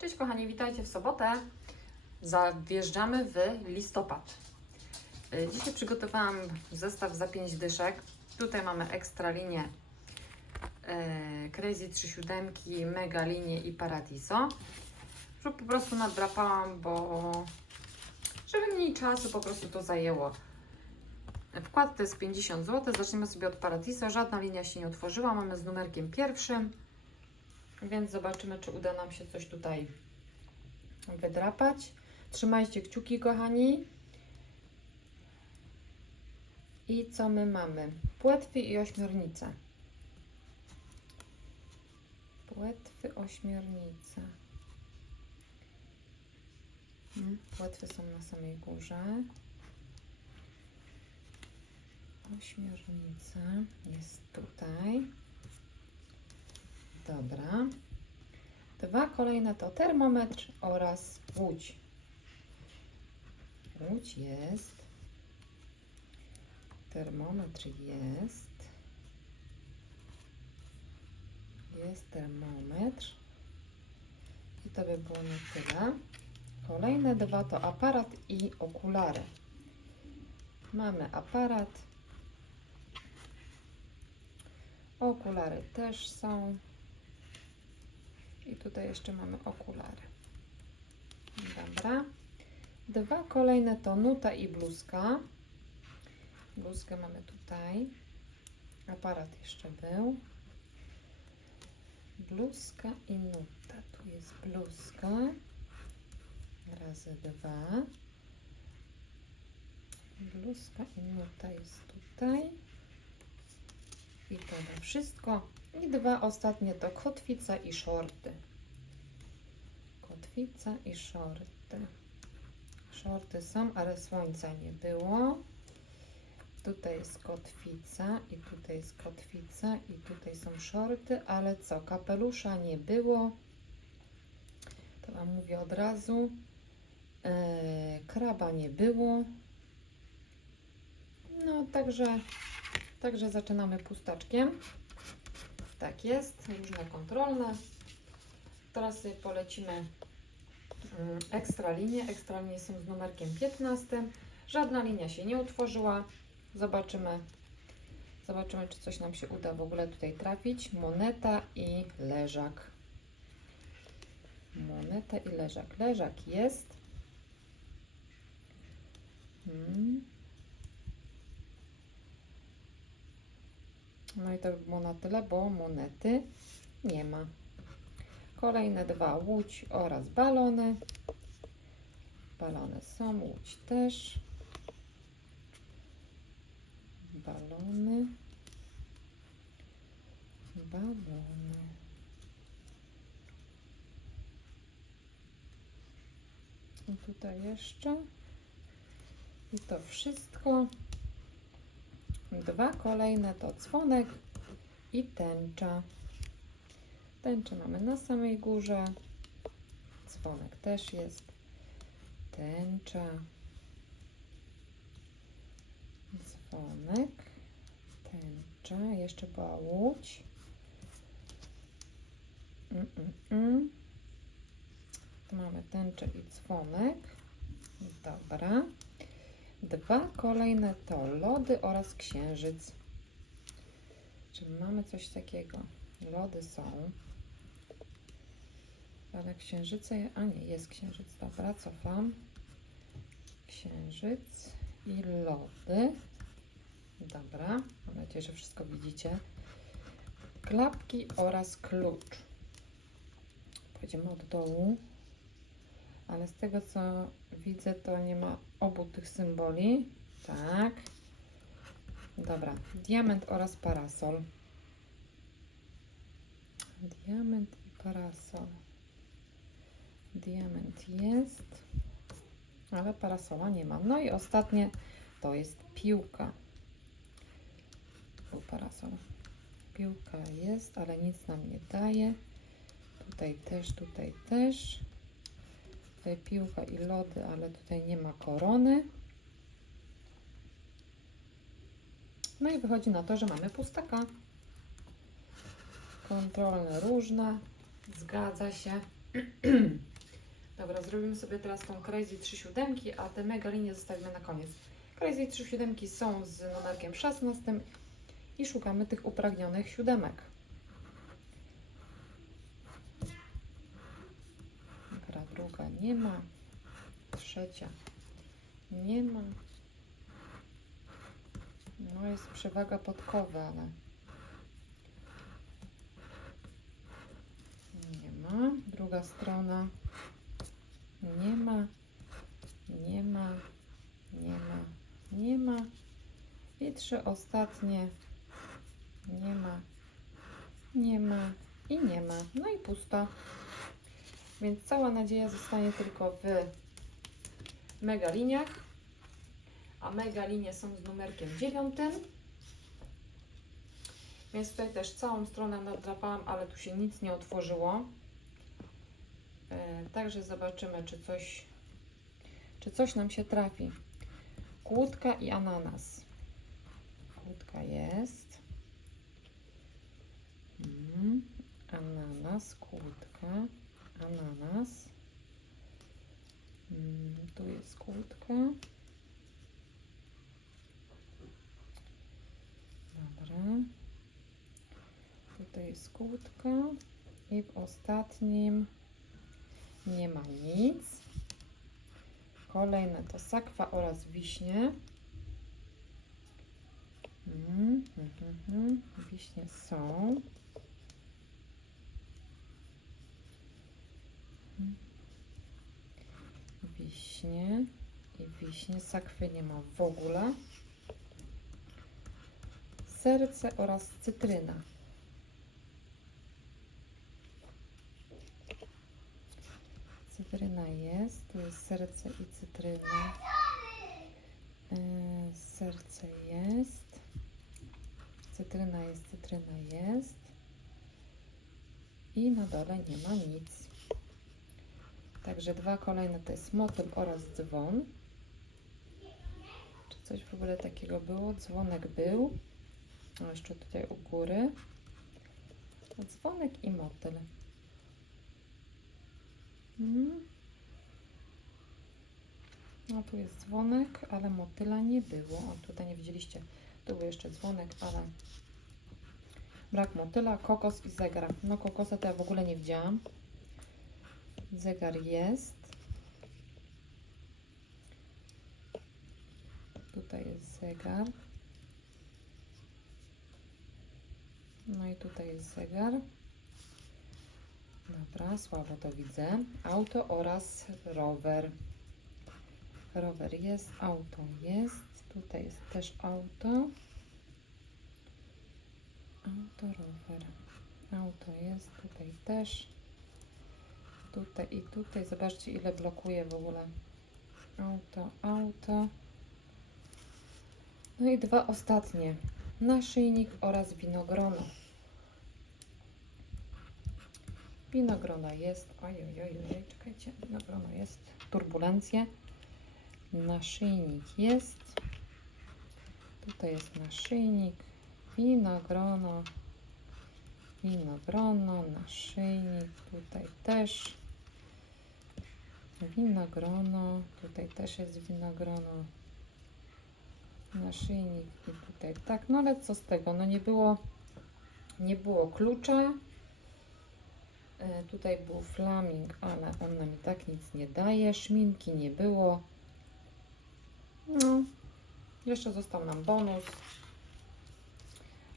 Cześć kochani, witajcie w sobotę. Zawjeżdżamy w listopad. Y, Dzisiaj przygotowałam zestaw za 5 dyszek. Tutaj mamy ekstra linię e, Crazy 37, Mega linię i Paradiso. Że po prostu nadrapałam, bo żeby mniej czasu po prostu to zajęło. Wkład to jest 50 zł. Zaczniemy sobie od Paradiso. Żadna linia się nie otworzyła. Mamy z numerkiem pierwszym. Więc zobaczymy, czy uda nam się coś tutaj wydrapać. Trzymajcie kciuki, kochani. I co my mamy? Płetwy i ośmiornice. Płetwy, ośmiornice. Mm, Płetwy są na samej górze. Ośmiornica jest tutaj. Dobra. Dwa kolejne to termometr oraz łódź. Łódź jest. Termometr jest. Jest termometr. I to by było na tyle. Kolejne dwa to aparat i okulary. Mamy aparat. Okulary też są. I tutaj jeszcze mamy okulary. Dobra. Dwa kolejne to nuta i bluzka. Bluzkę mamy tutaj. Aparat jeszcze był. Bluzka i nuta. Tu jest bluzka. Razy dwa. Bluzka i nuta jest tutaj. I to na wszystko. I dwa ostatnie to kotwica i shorty. Kotwica i shorty. Shorty są, ale słońca nie było. Tutaj jest kotwica i tutaj jest kotwica i tutaj są shorty, ale co? Kapelusza nie było. To Wam mówię od razu. Eee, kraba nie było. No, także, także zaczynamy pustaczkiem. Tak jest, różne kontrolne. Teraz sobie polecimy mm, ekstra linie. Ekstra linie są z numerkiem 15. Żadna linia się nie utworzyła. Zobaczymy, zobaczymy, czy coś nam się uda w ogóle tutaj trafić. Moneta i leżak. Moneta i leżak. Leżak jest. Hmm. No i to by było na tyle, bo monety nie ma. Kolejne dwa, łódź oraz balony. Balony są, łódź też. Balony. Balony. I tutaj jeszcze. I to wszystko. Dwa kolejne to dzwonek i tęcza. Tęczę mamy na samej górze. Dzwonek też jest. Tęcza. Dzwonek. Tęcza. Jeszcze była łódź. Mm, mm, mm. Tu mamy tęczę i dzwonek. Dobra. Dwa kolejne to lody oraz księżyc. Czy mamy coś takiego? Lody są. Ale księżyce, a nie, jest księżyc. Dobra, cofam. Księżyc i lody. Dobra, mam nadzieję, że wszystko widzicie. Klapki oraz klucz. Pojedziemy od dołu. Ale z tego co widzę, to nie ma obu tych symboli. Tak. Dobra, diament oraz parasol. Diament i parasol. Diament jest, ale parasola nie ma. No i ostatnie to jest piłka. Tu parasol. Piłka jest, ale nic nam nie daje. Tutaj też, tutaj też. Tutaj piłka i lody, ale tutaj nie ma korony. No i wychodzi na to, że mamy pustaka. Kontrolne różne. Zgadza się. Dobra, zrobimy sobie teraz tą Crazy 3 siódemki, a te mega linie zostawimy na koniec. Crazy 3 siódemki są z numerkiem 16 i szukamy tych upragnionych siódemek. Druga nie ma, trzecia nie ma. No jest przewaga podkowy, ale nie ma. Druga strona nie ma, nie ma, nie ma, nie ma. I trzy ostatnie nie ma, nie ma i nie ma. No i pusto. Więc cała nadzieja zostanie tylko w megaliniach. A megalinie są z numerkiem 9. Więc tutaj też całą stronę nadrapałam, ale tu się nic nie otworzyło. E, Także zobaczymy, czy coś, czy coś nam się trafi. Kłódka i ananas. Kłódka jest. Mm, ananas, kłódka, ananas. Mm, tu jest kłódka. Dobra. Tutaj jest kłódka. I w ostatnim nie ma nic. Kolejne to sakwa oraz wiśnie. Mm, mhm, mhm. Wiśnie są. Wiśnie i wiśnie. Sakwy nie ma w ogóle. Serce oraz cytryna. Cytryna jest, tu jest serce i cytryna. E, serce jest. Cytryna jest, cytryna jest. I na dole nie ma nic. Także dwa kolejne to jest motyl oraz dzwon. Czy coś w ogóle takiego było? Dzwonek był. A jeszcze tutaj u góry. Dzwonek i motyl. Mm. No tu jest dzwonek, ale motyla nie było. O, tutaj nie widzieliście. Tu był jeszcze dzwonek, ale brak motyla, kokos i zegar. No kokosa to ja w ogóle nie widziałam. Zegar jest. Tutaj jest zegar. No i tutaj jest zegar. Dobra, słabo to widzę. Auto oraz rower. Rower jest, auto jest. Tutaj jest też auto. Auto, rower. Auto jest, tutaj też. Tutaj i tutaj. Zobaczcie, ile blokuje w ogóle. Auto, auto. No i dwa ostatnie. Naszyjnik oraz winogrono. Winogrona jest. Oj, oj, oj, oj, czekajcie. Winogrono jest. Turbulencje. Naszyjnik jest. Tutaj jest naszyjnik. Winogrono. Winogrono, naszyjnik. Tutaj też. Winogrono. Tutaj też jest winogrono. Naszyjnik i tutaj tak. No ale co z tego? No nie było, nie było klucza. E, Tutaj był flaming, ale on nam i tak nic nie daje. Szminki nie było. No, jeszcze został nam bonus.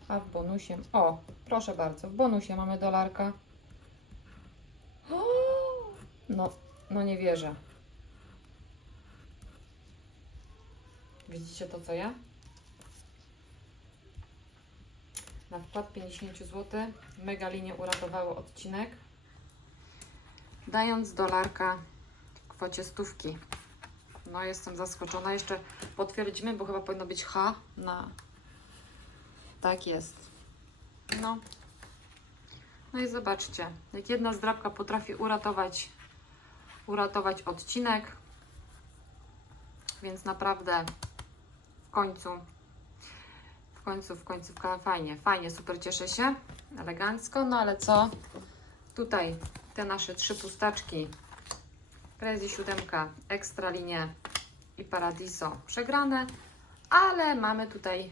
A w bonusie, o, proszę bardzo, w bonusie mamy dolarka. No, no nie wierzę. Widzicie to, co ja? Na wkład 50 zł mega linie uratowały odcinek, dając dolarka w kwocie stówki. No jestem zaskoczona. Jeszcze potwierdzimy, bo chyba powinno być H na... Tak jest. No. No i zobaczcie, jak jedna zdrabka potrafi uratować, uratować odcinek. Więc naprawdę w końcu, w końcu, w końcu, fajnie, fajnie, super, cieszę się, elegancko, no ale co? Tutaj te nasze trzy pustaczki Crazy 7, Extra linie i Paradiso przegrane, ale mamy tutaj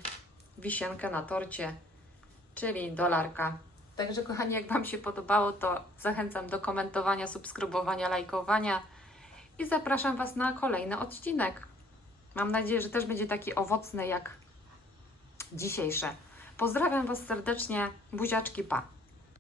wisienkę na torcie, czyli dolarka. Także kochani, jak Wam się podobało, to zachęcam do komentowania, subskrybowania, lajkowania i zapraszam Was na kolejny odcinek. Mam nadzieję, że też będzie taki owocny jak dzisiejsze. Pozdrawiam Was serdecznie, buziaczki, pa!